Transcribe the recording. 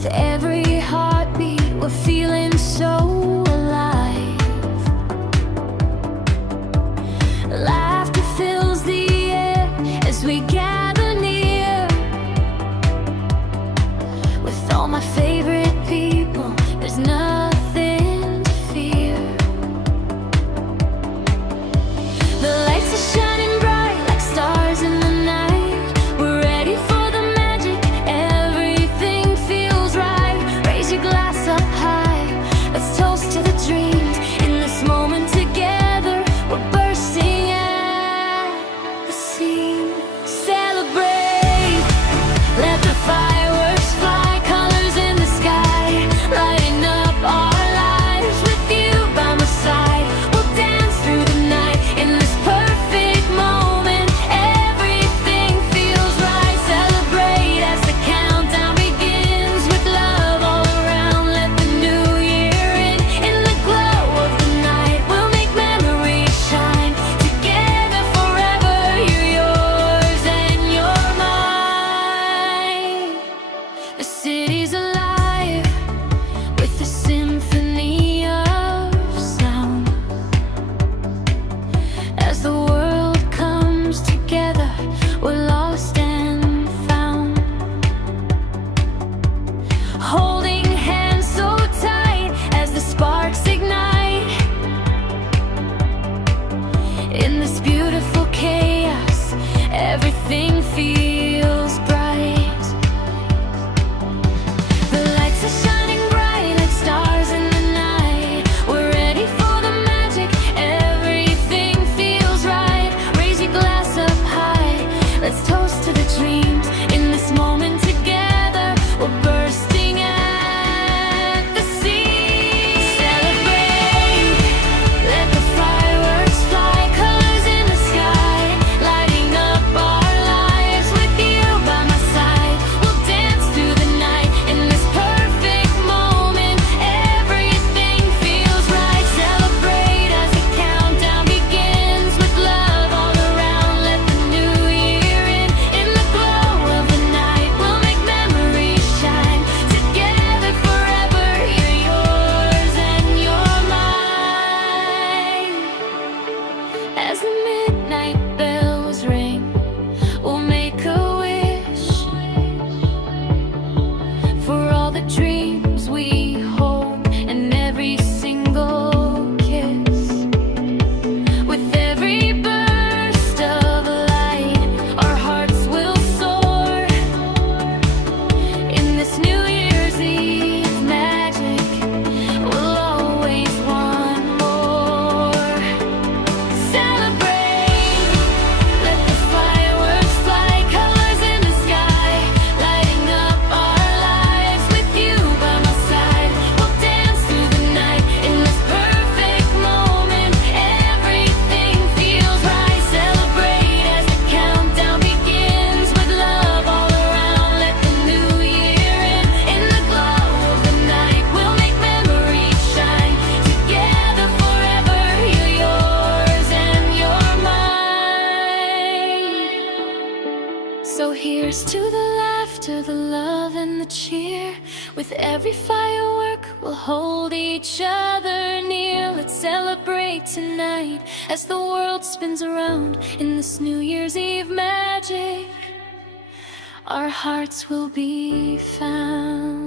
With every heartbeat, we're feeling so alive. Laughter fills the air as we gather near. With all my favorite people, there's nothing to fear. The lights are shining bright like stars in the night. We're ready for the magic, everything feels right. Raise your glass up high, let's toast to the dreams. In this moment together, we're bursting at the seams. Celebrate, let the fireworks fly, colors in the sky, lighting up our lives. With you by my side, we'll dance through the night. In this perfect moment, everything feels right. Celebrate as the countdown begins. With love all around, let the new year in. In the glow of the night, we'll make memories shine. Together forever, you're yours and you're mine. The city's alive with a symphony of sound. As the world comes together, we're lost and found. Holding hands so tight as the sparks ignite. In this beautiful chaos, everything feels bright. The lights are shining bright like stars in the night. We're ready for the magic, everything feels right. Raise your glass up high, let's toast to the dreams. In this moment together, we're bursting at the seams. Celebrate, let the fireworks fly, colors in the sky, lighting up our lives. With you by my side, we'll dance through the night. In this perfect moment, everything feels right. Celebrate as the countdown begins. With love all around, let the new year in. In the glow of the night, we'll make memories shine. Together forever, you're yours and you're mine. As the midnight bells ring, we'll make a wish for all the dreams we hold and every single kiss. With every burst of light, our hearts will soar. In this New Year's Eve magic, we'll always want more. Celebrate, let the fireworks fly, colors in the sky, lighting up our lives. With you by my side, we'll dance through the night. In this perfect moment, everything feels right. Celebrate as the countdown begins. With love all around, let the new year in. In the glow of the night, we'll make memories shine. Together forever, you're yours and you're mine. So here's to the laughter, the love and the cheer. With every firework, we'll hold each other near. Let's celebrate tonight as the world spins around. In this New Year's Eve magic, our hearts will be found.